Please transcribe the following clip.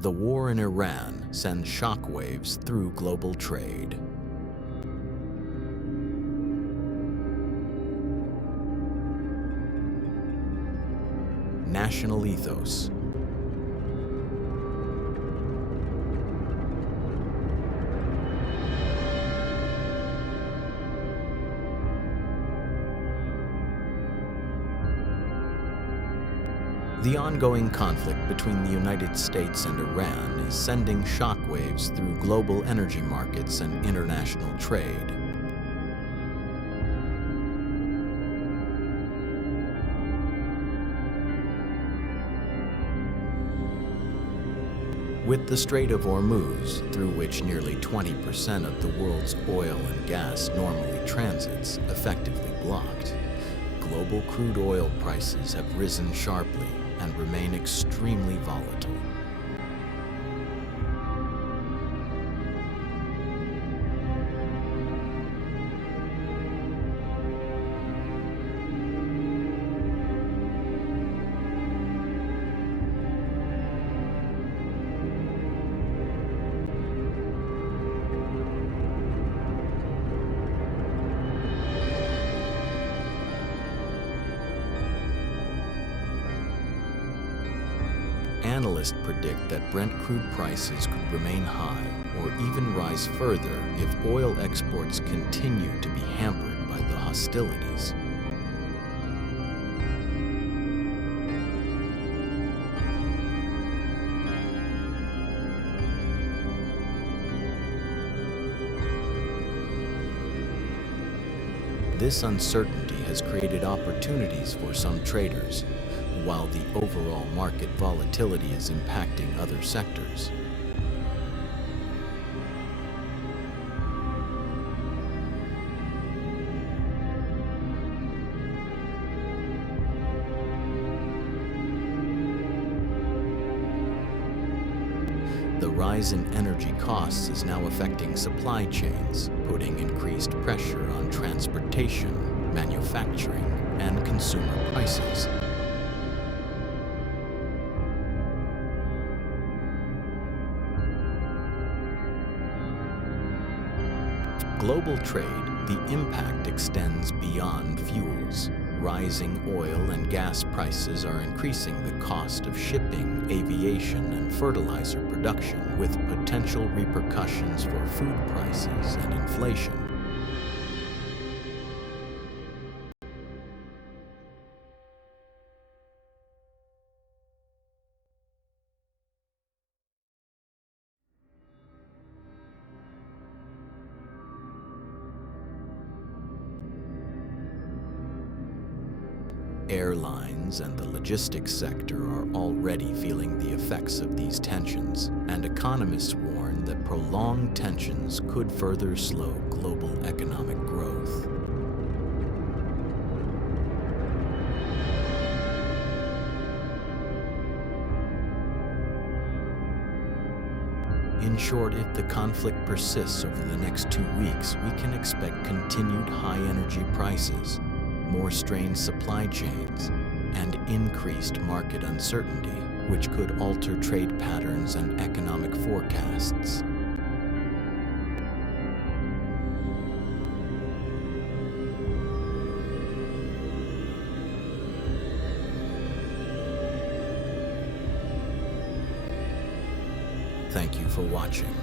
The war in Iran sends shockwaves through global trade. National ethos. The ongoing conflict between the United States and Iran is sending shockwaves through global energy markets and international trade. With the Strait of Hormuz, through which nearly 20% of the world's oil and gas normally transits, effectively blocked, global crude oil prices have risen sharply and remain extremely volatile. Analysts predict that Brent crude prices could remain high or even rise further if oil exports continue to be hampered by the hostilities. This uncertainty has created opportunities for some traders, while the overall market volatility is impacting other sectors. The rise in energy costs is now affecting supply chains, putting increased pressure on transportation, manufacturing, and consumer prices. Global trade, the impact extends beyond fuels. Rising oil and gas prices are increasing the cost of shipping, aviation, and fertilizer production, with potential repercussions for food prices and inflation. Airlines and the logistics sector are already feeling the effects of these tensions, and economists warn that prolonged tensions could further slow global economic growth. In short, if the conflict persists over the next 2 weeks, we can expect continued high energy prices, more strained supply chains, and increased market uncertainty, which could alter trade patterns and economic forecasts. Thank you for watching.